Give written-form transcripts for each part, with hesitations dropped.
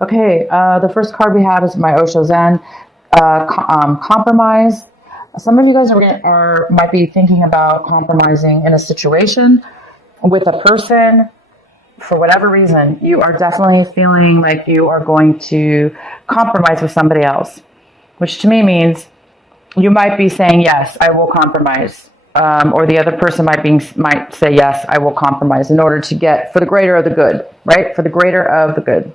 Okay, the first card we have is my Osho Zen, compromise. Some of you guys might be thinking about compromising in a situation with a person. For whatever reason, you are definitely feeling like you are going to compromise with somebody else, which to me means you might be saying, yes, I will compromise. Or the other person might say, yes, I will compromise in order to get for the greater of the good, right? For the greater of the good.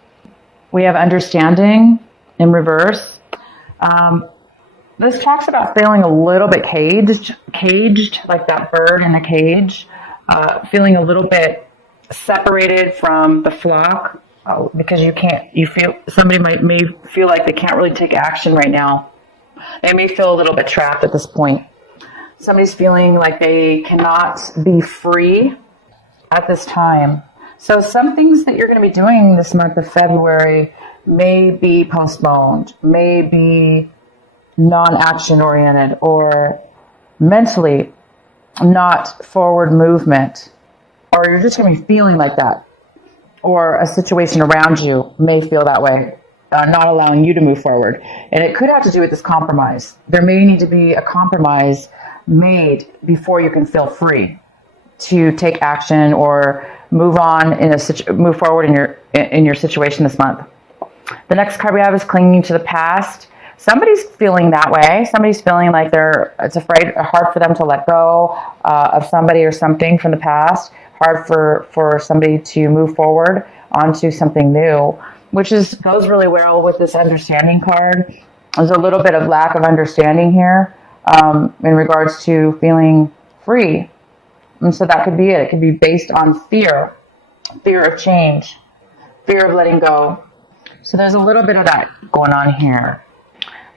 We have understanding in reverse. This talks about feeling a little bit caged, like that bird in a cage, feeling a little bit separated from the flock, because somebody may feel like they can't really take action right now. They may feel a little bit trapped at this point. Somebody's feeling like they cannot be free at this time. So some things that you're going to be doing this month of February may be postponed, may be non-action oriented, or mentally not forward movement, or you're just going to be feeling like that, or a situation around you may feel that way, not allowing you to move forward. And it could have to do with this compromise. There may need to be a compromise made before you can feel free to take action or move forward in your situation this month. The next card we have is clinging to the past. Somebody's feeling that way. Somebody's feeling like it's hard for them to let go of somebody or something from the past. Hard for somebody to move forward onto something new, which goes really well with this understanding card. There's a little bit of lack of understanding here in regards to feeling free. And so that could be it. It could be based on fear of change, fear of letting go. So there's a little bit of that going on here.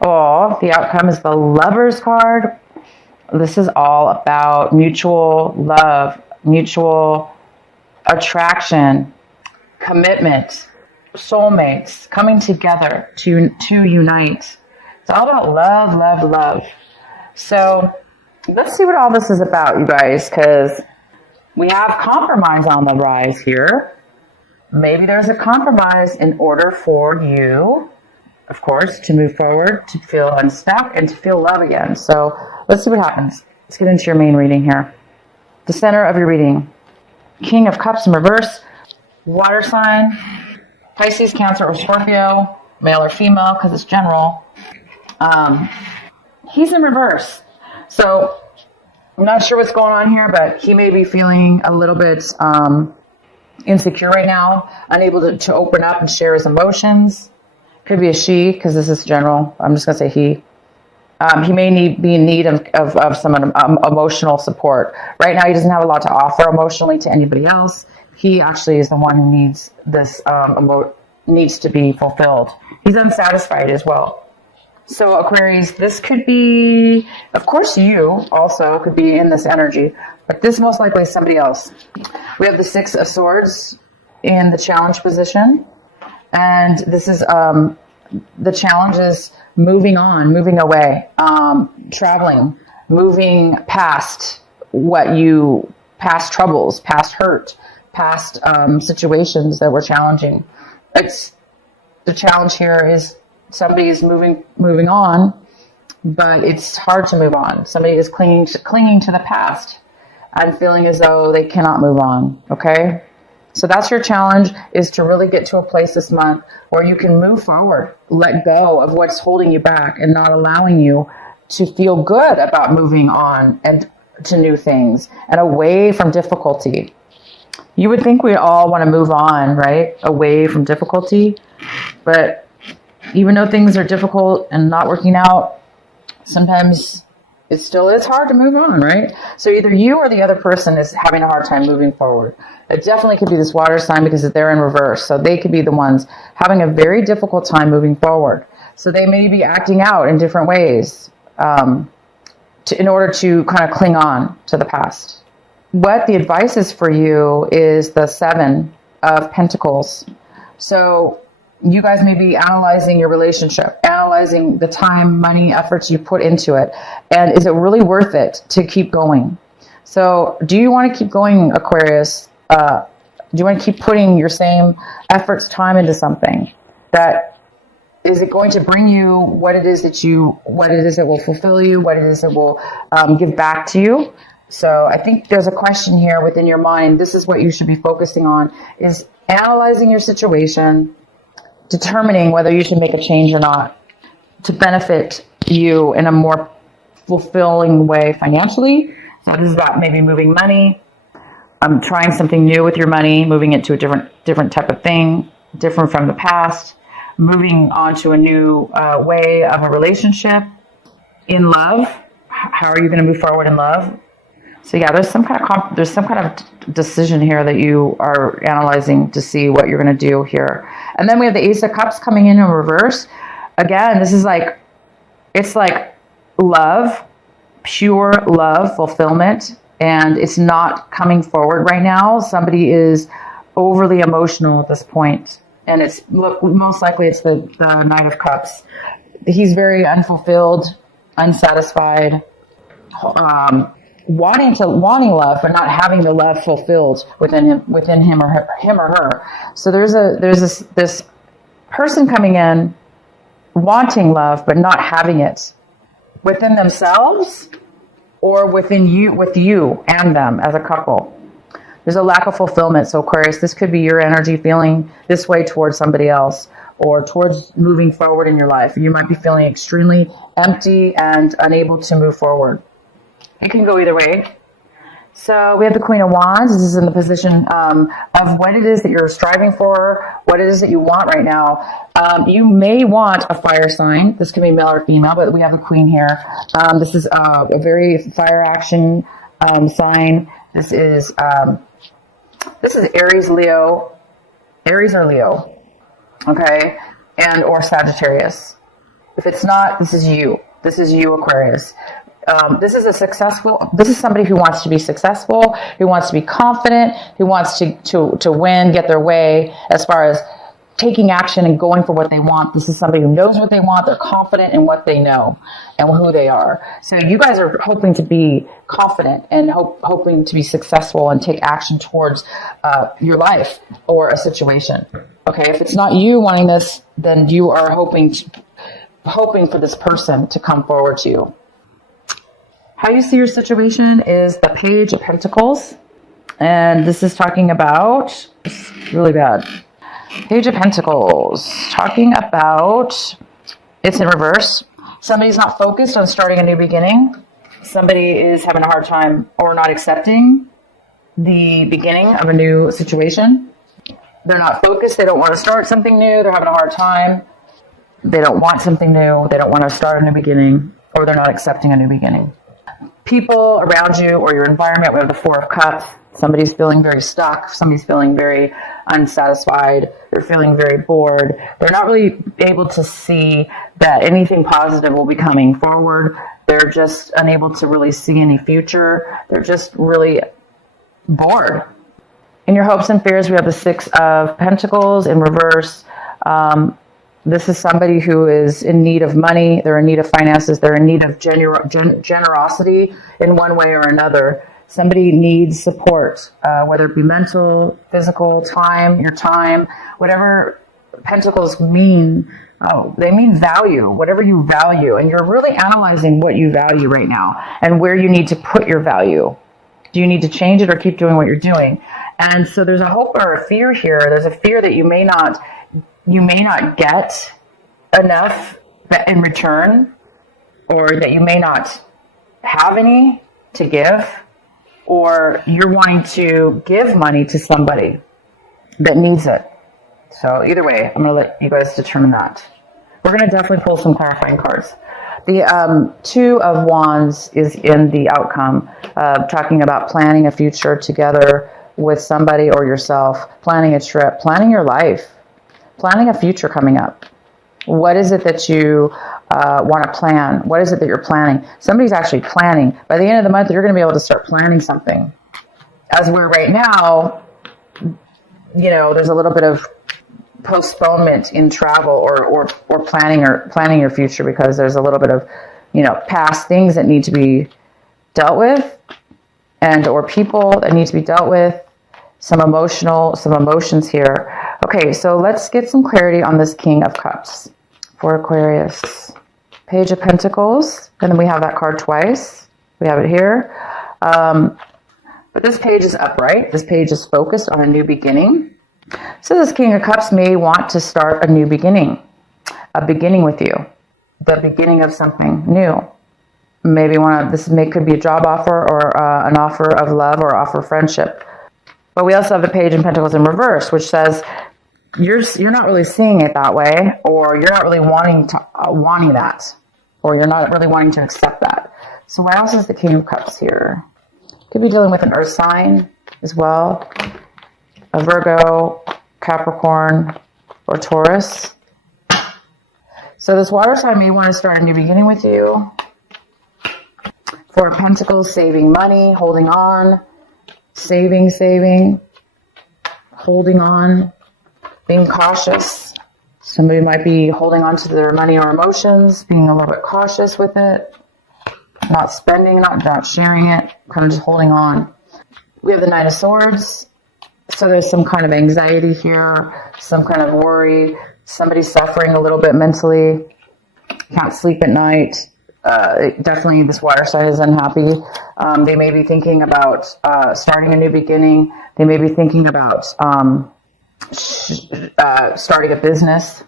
Oh, the outcome is the Lovers card. This is all about mutual love, mutual attraction, commitment, soulmates coming together to unite. It's all about love, love, love. So let's see what all this is about, you guys, because we have compromise on the rise here. Maybe there's a compromise in order for you, of course, to move forward, to feel unstuck, and to feel love again. So let's see what happens. Let's get into your main reading here. The center of your reading. King of Cups in reverse. Water sign. Pisces, Cancer, or Scorpio. Male or female, because it's general. He's in reverse. So I'm not sure what's going on here, but he may be feeling a little bit insecure right now. Unable to open up and share his emotions. Could be a she, because this is general. I'm just going to say he. He may be in need of some emotional support. Right now, he doesn't have a lot to offer emotionally to anybody else. He actually is the one who needs this, needs to be fulfilled. He's unsatisfied as well. So Aquarius, this could be, of course, you also could be in this energy, but this most likely is somebody else. We have the Six of Swords in the challenge position. And this is, the challenge is moving on, moving away, traveling, moving past past troubles, past hurt, past situations that were challenging. The challenge here is somebody is moving on, but it's hard to move on. Somebody is clinging to the past and feeling as though they cannot move on, okay? So that's your challenge, is to really get to a place this month where you can move forward, let go of what's holding you back and not allowing you to feel good about moving on and to new things and away from difficulty. You would think we all want to move on, right? Away from difficulty. But even though things are difficult and not working out, sometimes it still is hard to move on, right? So either you or the other person is having a hard time moving forward. It definitely could be this water sign because they're in reverse. So they could be the ones having a very difficult time moving forward. So they may be acting out in different ways in order to kind of cling on to the past. What the advice is for you is the Seven of Pentacles. So you guys may be analyzing your relationship, analyzing the time, money, efforts you put into it. And is it really worth it to keep going? So do you want to keep going, Aquarius? Do you want to keep putting your same efforts, time into something? that is it going to bring you what it is that will fulfill you, what it is that will give back to you. So I think there's a question here within your mind. This is what you should be focusing on, is analyzing your situation, determining whether you should make a change or not to benefit you in a more fulfilling way financially. So this is about maybe moving money, trying something new with your money, moving it to a different type of thing, different from the past, moving on to a new way of a relationship. In love, how are you going to move forward in love? So yeah, there's some kind of decision here that you are analyzing to see what you're going to do here. And then we have the Ace of Cups coming in reverse. Again, this is like, it's like love, pure love, fulfillment, and it's not coming forward right now. Somebody is overly emotional at this point, and most likely it's the Knight of Cups. He's very unfulfilled, unsatisfied, wanting love, but not having the love fulfilled within him or her. So there's this person coming in wanting love, but not having it within themselves or with you and them as a couple. There's a lack of fulfillment. So Aquarius, this could be your energy feeling this way towards somebody else or towards moving forward in your life. You might be feeling extremely empty and unable to move forward. It can go either way. So we have the Queen of Wands. This is in the position of what it is that you're striving for, what it is that you want right now. You may want a fire sign. This can be male or female, but we have the Queen here. This is a very fire action sign. This is Aries, Leo, Aries or Leo, okay, and or Sagittarius. If it's not, this is you. This is you, Aquarius. This is somebody who wants to be successful, who wants to be confident, who wants to win, get their way as far as taking action and going for what they want. This is somebody who knows what they want. They're confident in what they know and who they are. So you guys are hoping to be confident and hoping to be successful and take action towards your life or a situation. Okay, if it's not you wanting this, then you are hoping for this person to come forward to you. How you see your situation is the Page of Pentacles. And this is talking about, it's really bad. Page of Pentacles, talking about, it's in reverse. Somebody's not focused on starting a new beginning. Somebody is having a hard time or not accepting the beginning of a new situation. They're not focused. They don't want to start something new. They're having a hard time. They don't want something new. They don't want to start a new beginning, or they're not accepting a new beginning. People around you or your environment, we have the Four of Cups. Somebody's feeling very stuck. Somebody's feeling very unsatisfied. They're feeling very bored. They're not really able to see that anything positive will be coming forward. They're just unable to really see any future. They're just really bored. In your hopes and fears, we have the Six of Pentacles in reverse. This is somebody who is in need of money. They're in need of finances. They're in need of generosity in one way or another. Somebody needs support, whether it be mental, physical, time, your time, whatever pentacles mean. They mean value, whatever you value. And you're really analyzing what you value right now and where you need to put your value. Do you need to change it or keep doing what you're doing? And so there's a hope or a fear here. There's a fear that you may not get enough in return, or that you may not have any to give, or you're wanting to give money to somebody that needs it. So either way, I'm going to let you guys determine that. We're going to definitely pull some clarifying cards. The Two of Wands is in the outcome, talking about planning a future together with somebody or yourself, planning a trip, planning your life, planning a future coming up. What is it that you want to plan? What is it that you're planning? Somebody's actually planning. By the end of the month, you're going to be able to start planning something. As we're right now, there's a little bit of postponement in travel or planning your future, because there's a little bit of, past things that need to be dealt with, and or people that need to be dealt with, some emotions here. Okay, so let's get some clarity on this King of Cups for Aquarius. Page of Pentacles, and then we have that card twice. We have it here. But this page is upright. This page is focused on a new beginning. So this King of Cups may want to start a new beginning. A beginning with you. The beginning of something new. Maybe could be a job offer or an offer of love or offer of friendship. But we also have the Page of Pentacles in reverse, which says you're not really seeing it that way, or you're not really wanting that, or you're not really wanting to accept that. So why else is the King of Cups here? Could be dealing with an earth sign as well, a Virgo, Capricorn, or Taurus. So this water sign may want to start a new beginning with you. Four of Pentacles, saving money, holding on, saving, holding on, being cautious. Somebody might be holding on to their money or emotions, being a little bit cautious with it, not spending, not sharing it, kind of just holding on. We have the Knight of Swords. So there's some kind of anxiety here, some kind of worry. Somebody's suffering a little bit mentally, can't sleep at night. Definitely this water sign is unhappy. They may be thinking about starting a new beginning. They may be thinking about starting a business.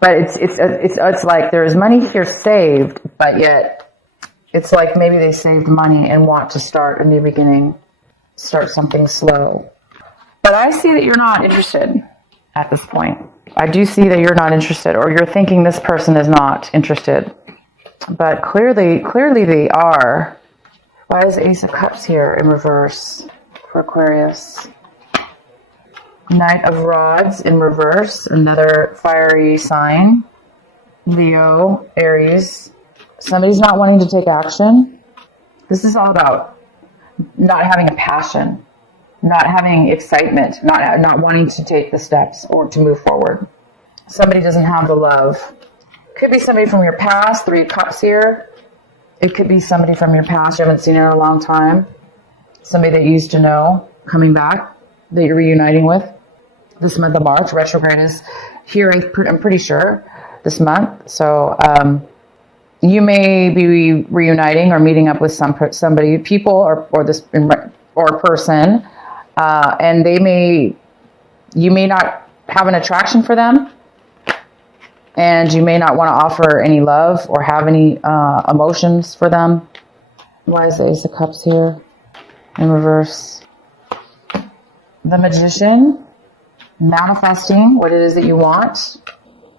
But it's like there's money here saved, but yet it's like maybe they saved money and want to start a new beginning, start something slow. But I see that you're not interested at this point. I do see that you're not interested, or you're thinking this person is not interested. But clearly they are. Why is the Ace of Cups here in reverse for Aquarius? Knight of Rods in reverse, another fiery sign. Leo, Aries. Somebody's not wanting to take action. This is all about not having a passion, not having excitement, not wanting to take the steps or to move forward. Somebody doesn't have the love. Could be somebody from your past, Three of Cups here. It could be somebody from your past you haven't seen in a long time. Somebody that you used to know coming back that you're reuniting with. This month of March, retrograde is here, I'm pretty sure, this month. So you may be reuniting or meeting up with somebody, people, or person, and you may not have an attraction for them, and you may not want to offer any love or have any emotions for them. Why is the Ace of Cups here in reverse? The Magician, manifesting what it is that you want.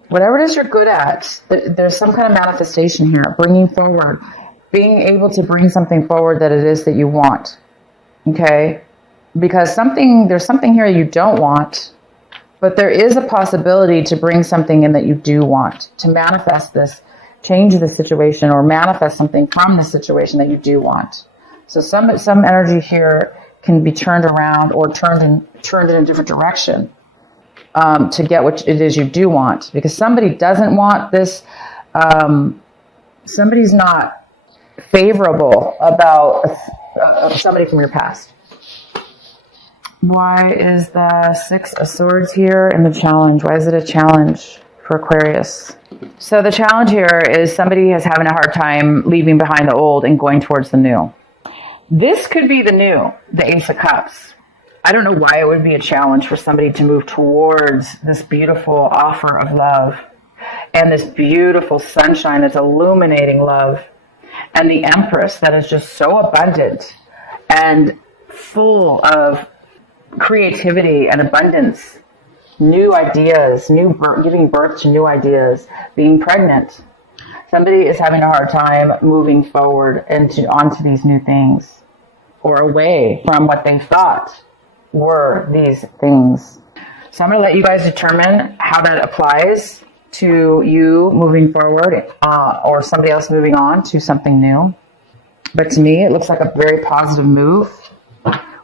Whatever it is you're good at, there's some kind of manifestation here, bringing forward, being able to bring something forward that it is that you want. Okay? Because there's something here you don't want, but there is a possibility to bring something in that you do want, to manifest this, change the situation, or manifest something from the situation that you do want. So some energy here can be turned around or turned in a different direction to get what it is you do want. Because somebody doesn't want this, somebody's not favorable about somebody from your past. Why is the Six of Swords here in the challenge? Why is it a challenge for Aquarius? So the challenge here is somebody is having a hard time leaving behind the old and going towards the new. This could be the new, the Ace of Cups. I don't know why it would be a challenge for somebody to move towards this beautiful offer of love and this beautiful sunshine that's illuminating love, and the Empress that is just so abundant and full of creativity and abundance, new ideas, giving birth to new ideas, being pregnant. Somebody is having a hard time moving forward onto these new things, or away from what they thought were these things. So I'm going to let you guys determine how that applies to you moving forward, or somebody else moving on to something new. But to me, it looks like a very positive move.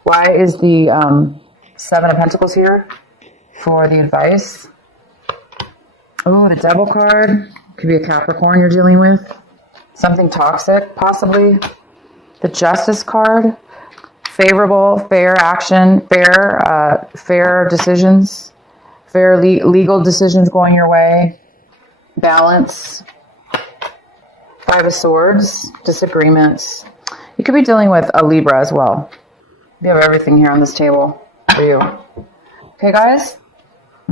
Why is the Seven of Pentacles here for the advice? Oh, the Devil card. Could be a Capricorn you're dealing with. Something toxic, possibly. The Justice card. Favorable, fair action, fair decisions, fairly legal decisions going your way. Balance. Five of Swords. Disagreements. You could be dealing with a Libra as well. We have everything here on this table for you. Okay, guys?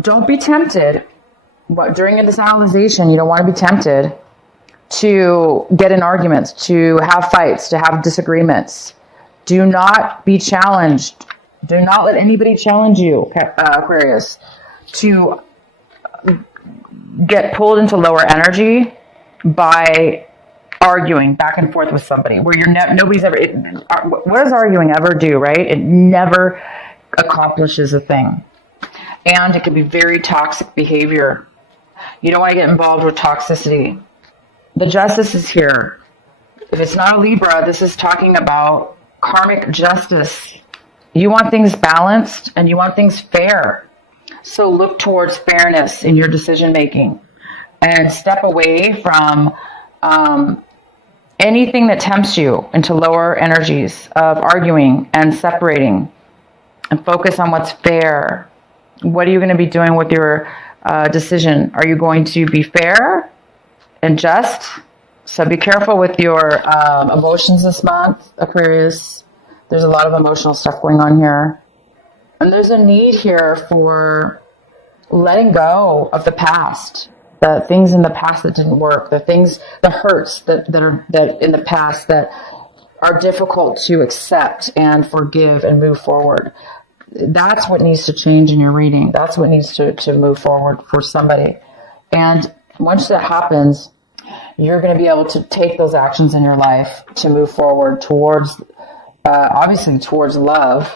Don't be tempted. But during this analyzation, you don't want to be tempted to get in arguments, to have fights, to have disagreements. Do not be challenged. Do not let anybody challenge you, Aquarius, to get pulled into lower energy by arguing back and forth with somebody where nobody's ever. What does arguing ever do, right? It never accomplishes a thing, and it can be very toxic behavior. You don't want to get involved with toxicity. The Justice is here. If it's not a Libra, this is talking about karmic justice. You want things balanced and you want things fair. So look towards fairness in your decision making and step away from anything that tempts you into lower energies of arguing and separating, and focus on what's fair. What are you going to be doing with your decision? Are you going to be fair and just? So be careful with your emotions this month, Aquarius. There's a lot of emotional stuff going on here. And there's a need here for letting go of the past. The things in the past that didn't work. The hurts that in the past that are difficult to accept and forgive and move forward. That's what needs to change in your reading. That's what needs to move forward for somebody. And once that happens, you're going to be able to take those actions in your life to move forward towards, obviously towards love,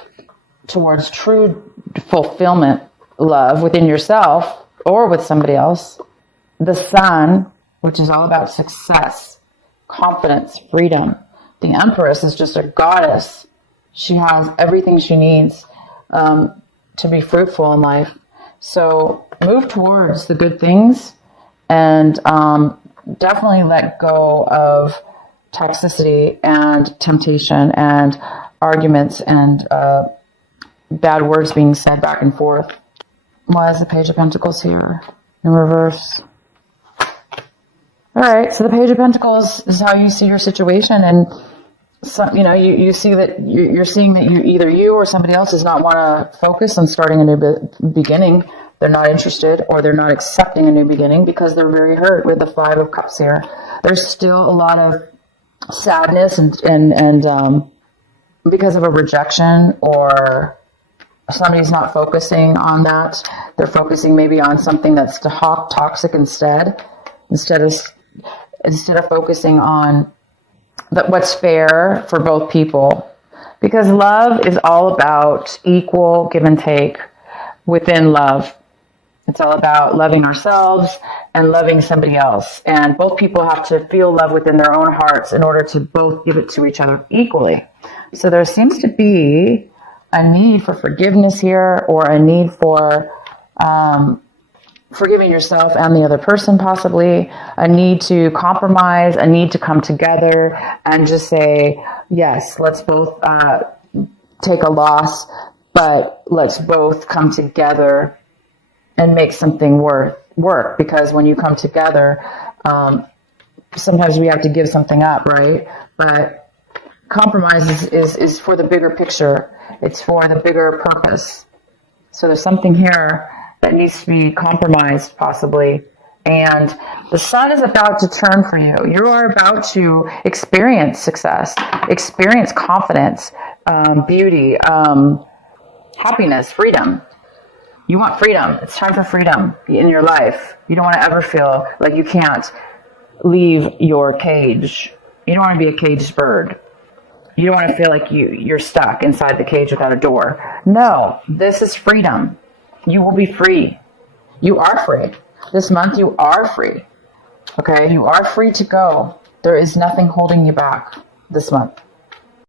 towards true fulfillment, love within yourself or with somebody else. The Sun, which is all about success, confidence, freedom. The Empress is just a goddess. She has everything she needs to be fruitful in life. So move towards the good things and definitely let go of toxicity and temptation and arguments and bad words being said back and forth. Why is the Page of Pentacles here in reverse? All right, so the Page of Pentacles is how you see your situation, and you see that you're seeing that either you or somebody else does not want to focus on starting a new beginning. They're not interested, or they're not accepting a new beginning because they're very hurt with the Five of Cups here. There's still a lot of sadness and because of a rejection, or somebody's not focusing on that. They're focusing maybe on something that's toxic instead of focusing on what's fair for both people. Because love is all about equal give and take within love. It's all about loving ourselves and loving somebody else. And both people have to feel love within their own hearts in order to both give it to each other equally. So there seems to be a need for forgiveness here, or a need for forgiving yourself and the other person, possibly a need to compromise, a need to come together and just say, yes, let's both take a loss, but let's both come together and make something work. Because when you come together, sometimes we have to give something up, right? But compromise is for the bigger picture. It's for the bigger purpose. So there's something here that needs to be compromised, possibly. And the Sun is about to turn for you. You are about to experience success, experience confidence, beauty, happiness, freedom. You want freedom. It's time for freedom in your life. You don't want to ever feel like you can't leave your cage. You don't want to be a caged bird. You don't want to feel like you're stuck inside the cage without a door. No, this is freedom. You will be free. You are free. This month you are free. Okay? You are free to go. There is nothing holding you back this month.